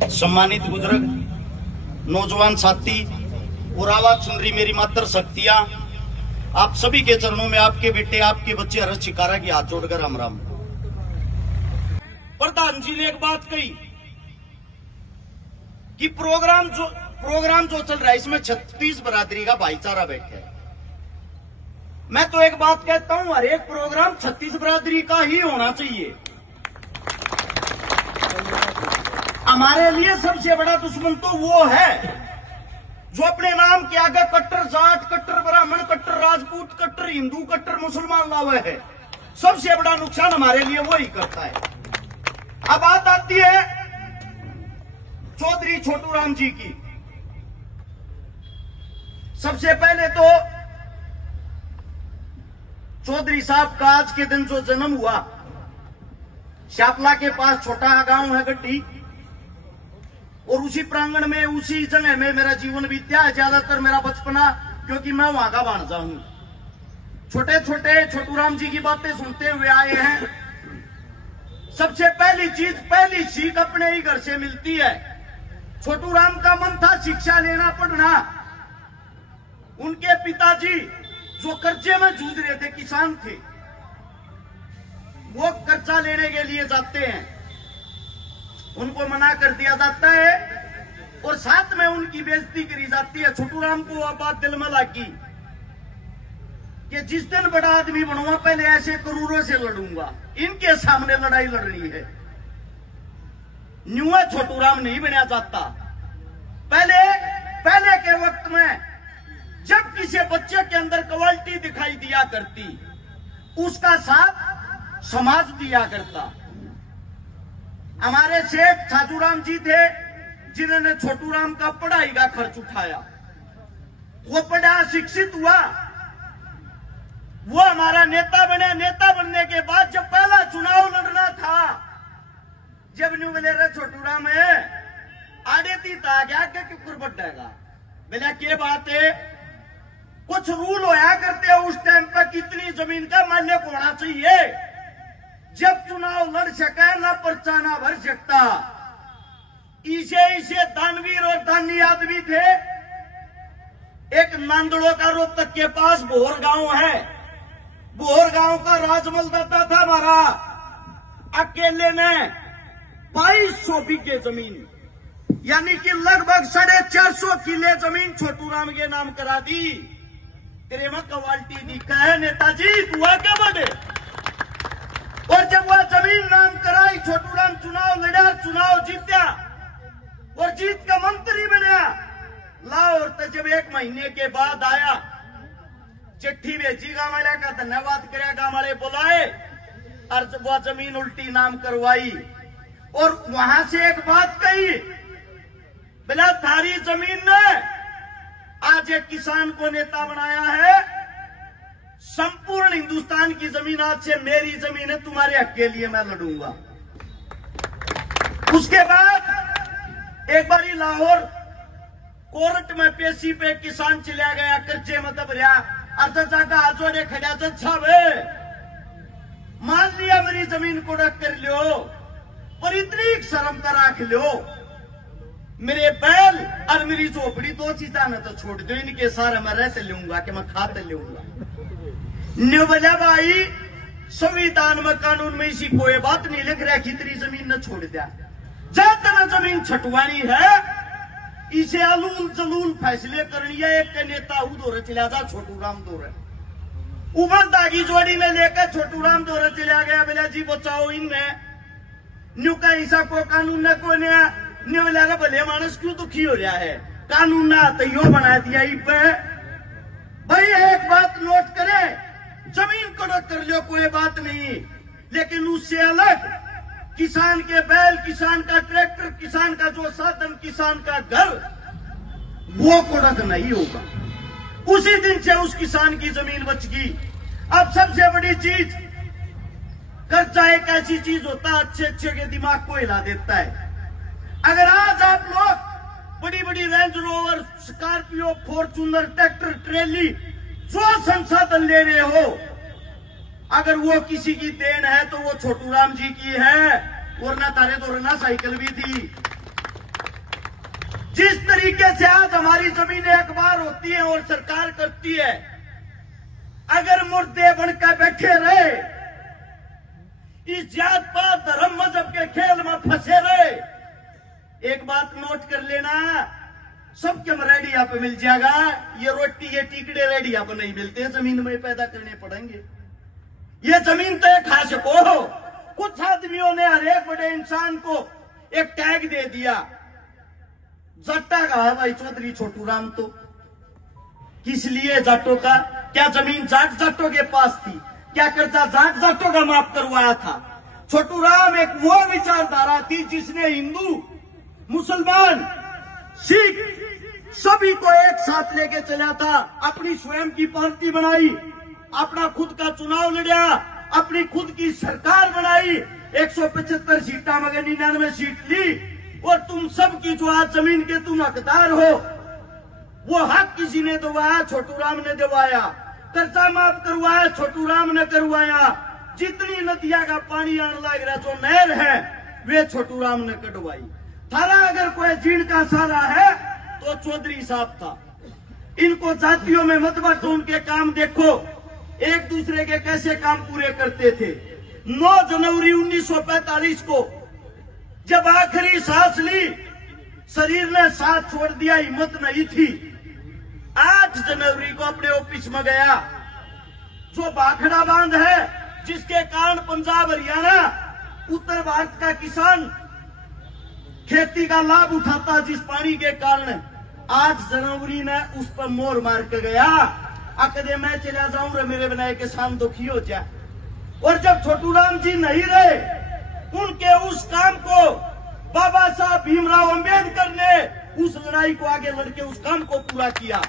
सम्मानित बुजुर्ग, नौजवान साथी और आवाज सुन रही मेरी मात्र शक्तियां, आप सभी के चरणों में आपके बेटे, आपके बच्चे हर्ष शिकारा की हाथ जोड़कर राम राम। प्रधान जी ने एक बात कही कि प्रोग्राम जो चल रहा है इसमें 36 बरादरी का भाईचारा बैठा है। मैं तो एक बात कहता हूं, हर एक प्रोग्राम 36 बरादरी का ही होना चाहिए। हमारे लिए सबसे बड़ा दुश्मन तो वो है जो अपने नाम के आगे कट्टर जाट, कट्टर ब्राह्मण, कट्टर राजपूत, कट्टर हिंदू, कट्टर मुसलमान लावे है। सबसे बड़ा नुकसान हमारे लिए वो ही करता है। अब बात आती है चौधरी छोटू राम जी की। सबसे पहले तो चौधरी साहब का आज के दिन जो जन्म हुआ, श्यापला के पास छोटा गांव है गड्डी, और उसी प्रांगण में, उसी जगह में मेरा जीवन बीत्या है ज्यादातर मेरा बचपना, क्योंकि मैं वहां का भांजा हूं। छोटे छोटे छोटू राम जी की बातें सुनते हुए आए हैं। सबसे पहली चीज, पहली सीख अपने ही घर से मिलती है। छोटू राम का मन था शिक्षा लेना, पढ़ना। उनके पिताजी जो कर्जे में जूझ रहे थे, किसान थे, वो कर्जा लेने के लिए जाते हैं, उनको मना कर दिया जाता है और साथ में उनकी बेइज्जती करी जाती है। छोटू राम को वह बात दिल में लगी कि जिस दिन बड़ा आदमी बनूंगा पहले ऐसे करोड़ों से लड़ूंगा, इनके सामने लड़ाई लड़नी है। न्यू है छोटू राम नहीं बनया जाता। पहले के वक्त में जब किसी बच्चे के अंदर क्वालिटी दिखाई दिया करती, उसका साथ समाज दिया करता। हमारे सेठ छाजूराम जी थे जिन्होंने छोटू राम का पढ़ाई का खर्च उठाया। वो पढ़ा, शिक्षित हुआ, वो हमारा नेता बने। नेता बनने के बाद जब पहला चुनाव लड़ना था, जब न्यू बोले रे छोटू राम है आड़े तीता गया के कुकुर बटेगा, बोला के बात है, कुछ रूल होया करते उस टाइम पर कितनी जमीन का मालिक होना चाहिए। जब चुनाव लड़ सका ना पर्चा ना भर सकता। इसे दानवीर और दानी आदमी थे। एक नांदड़ो का रोहतक के पास भोर गांव है, भोर गांव का राजमल दाता था हमारा, अकेले ने 2200 बीघे जमीन, यानी कि लगभग 450 किले जमीन छोटू राम के नाम करा दी। तेरे में क्वालिटी दिखा है नेताजी, तू आगे बढ़े। और जब वह जमीन नाम कराई, छोटू राम चुनाव लड़ा, चुनाव जीत्या और जीत का मंत्री बना। लाहौर तक जब 1 महीने के बाद आया, चिट्ठी भेजी गांव वाले का धन्यवाद करे, गांव वाले बुलाए और वह जमीन उल्टी नाम करवाई। और वहां से एक बात कही, बोला थारी जमीन ने आज एक किसान को नेता बनाया है, संपूर्ण हिंदुस्तान की जमीन आज से मेरी जमीन है, तुम्हारे हक के लिए मैं लड़ूंगा। उसके बाद एक बारी लाहौर कोर्ट में पेशी पे किसान चला गया, कर्जे में दब रहा, अर्जा का आजोड़े खड़ा, जज साहब मान लिया मेरी जमीन को रख कर लो, पर इतनी शर्म का राख लो, मेरे बैल और मेरी झोपड़ी 2 चीजा में तो छोड़ दो, इनके सारे मैं रहते लूंगा कि मैं खाते लूंगा। न्यू बोला भाई संविधान में, कानून में इसी कोई बात नहीं लिख रहा कि तेरी जमीन न छोड़ दिया। जब तक जमीन छटवानी है, इसे अलूल जलूल फैसले करनी है। एक नेता दौरे चला जा, छोटू राम दौरे उबल दागी जोड़ी में लेकर छोटू राम दौरे चला गया। बोला जी बचाओ इनने, न्यू का ऐसा को कानून न को न्यू बोला भले मानस क्यों दुखी हो रहा है, कानून ना तो यो बना दिया पे। भाई एक बात नोट करे, जमीन को रख कर लो कोई बात नहीं, लेकिन उससे अलग किसान के बैल, किसान का ट्रैक्टर, किसान का जो साधन, किसान का घर, वो कोड़क नहीं होगा। उसी दिन से उस किसान की जमीन बच गई। अब सबसे बड़ी चीज, कर्जा एक ऐसी चीज होता है अच्छे के दिमाग को हिला देता है। अगर आज आप लोग बड़ी बड़ी Range Rover, Scorpio, Fortuner, tractor, trolley, जो संसाधन ले रहे हो, अगर वो किसी की देन है तो वो छोटू राम जी की है, वरना तारे तो रना साइकिल भी थी। जिस तरीके से आज हमारी जमीनें अखबार होती है और सरकार करती है, अगर मुर्दे बनकर बैठे रहे, इस जात पात धर्म मजहब के खेल में फंसे रहे, एक बात नोट कर लेना, सबके रेडिया पे मिल जाएगा। ये रोटी ये टिकड़े रेडिया पे नहीं मिलते, जमीन में पैदा करने पड़ेंगे। ये जमीन तो एक खा सको। कुछ आदमियों ने हर एक बड़े इंसान को एक टैग दे दिया, जट्टा का है भाई चौधरी छोटू राम। तो किस लिए जाटों का? क्या जमीन जाट जाटों के पास थी? क्या कर्जा जाट जाटों का माफ करवाया था? छोटू राम एक वो विचारधारा थी जिसने हिंदू, मुसलमान, सिख सभी को एक साथ लेके चला था। अपनी स्वयं की पार्टी बनाई, अपना खुद का चुनाव लड़ा, अपनी खुद की सरकार बनाई, 175 सीटा मगर 99 सीट ली। और तुम सब की जो आज जमीन के तुम हकदार हो, वो हक किसी ने दिलवाया? छोटू राम ने दिलवाया। कर्जा माफ करवाया? छोटू राम ने करवाया। जितनी नदियां का पानी आने लग रहा, जो नहर है, वे छोटू राम ने कटवाई। थारा अगर कोई जीण का सारा है तो चौधरी साहब था। इनको जातियों में मत बांटो, उनके काम देखो, एक दूसरे के कैसे काम पूरे करते थे। 9 जनवरी 1945 को जब आखिरी सांस ली, शरीर ने साथ छोड़ दिया, हिम्मत नहीं थी। 8 जनवरी को अपने ऑफिस में गया। जो भाखड़ा बांध है, जिसके कारण पंजाब, हरियाणा, उत्तर भारत का किसान खेती का लाभ उठाता, जिस पानी के कारण 8 जनवरी ने उस पर मोर मार के गया। अकदे मैं चला जाऊं रे, मेरे बनाए किसान दुखी हो जाए। और जब छोटू राम जी नहीं रहे, उनके उस काम को बाबा साहब भीमराव अंबेडकर ने उस लड़ाई को आगे लड़के उस काम को पूरा किया।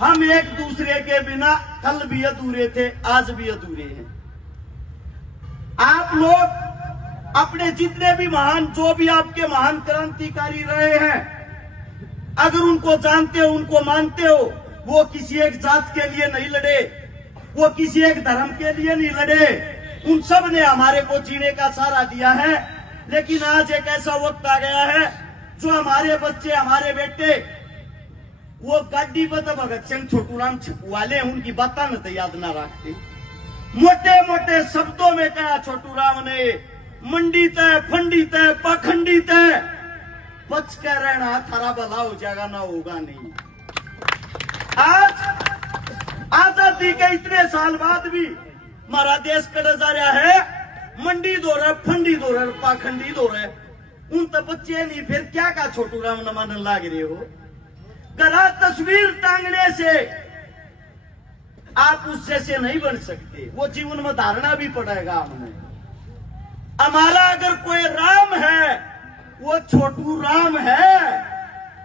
हम एक दूसरे के बिना कल भी अधूरे थे, आज भी अधूरे हैं। आप लोग अपने जितने भी महान, जो भी आपके महान क्रांतिकारी रहे हैं, अगर उनको जानते हो, उनको मानते हो, वो किसी एक जात के लिए नहीं लड़े, वो किसी एक धर्म के लिए नहीं लड़े। उन सब ने हमारे को जीने का सहारा दिया है। लेकिन आज एक ऐसा वक्त आ गया है, जो हमारे बच्चे, हमारे बेटे, वो गाड़ी पर तो भगत सिंह, छोटू राम वाले उनकी बातें न तो याद ना रखते। मोटे मोटे शब्दों में कहा छोटू राम ने, मंडी तय, फंडी तय, पाखंडी तय, बच कर रहना, थारा भला हो जाएगा, ना होगा नहीं। आज आजादी के इतने साल बाद भी हमारा देश कटा जा रहा है। मंडी दो रहा, फंडी दो रहा, पाखंडी दो रहा। उन तो बच्चे नहीं, फिर क्या का छोटू राम न मानने लाग रहे हो? गला तस्वीर टांगने से आप उस जैसे नहीं बन सकते। वो जीवन में धारणा भी पड़ेगा हमें। हमारा अगर कोई राम है, वो छोटू राम है,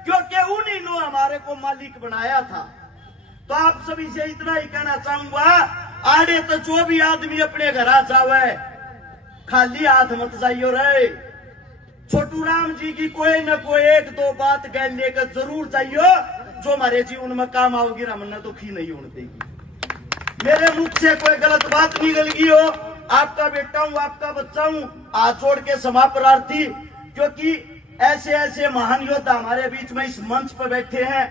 क्योंकि उन्हीं ने हमारे को मालिक बनाया था। तो आप सभी से इतना ही कहना चाहूंगा, आड़े तो जो भी आदमी अपने घर आ जावे, खाली हाथ मत जाइयो रे। छोटू राम जी की कोई न कोई एक दो बात गैल लेकर जरूर जाइयो, जो हमारे जीवन में काम आओगी। हमने तो खी नहीं होने देगी। मेरे मुख से कोई गलत बात निकल गई हो, आपका बेटा हूं, आपका बच्चा हूं, हाथ जोड़ के क्षमा प्रार्थी। क्योंकि ऐसे ऐसे महान योद्धा हमारे बीच में इस मंच पर बैठे हैं।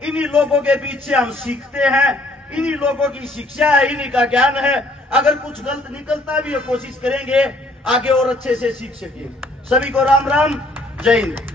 इन्हीं लोगों के बीच से हम सीखते हैं, इन्हीं लोगों की शिक्षा है, इन्हीं का ज्ञान है। अगर कुछ गलत निकलता भी है, कोशिश करेंगे आगे और अच्छे से सीख सके। सभी को राम राम, जय हिंद।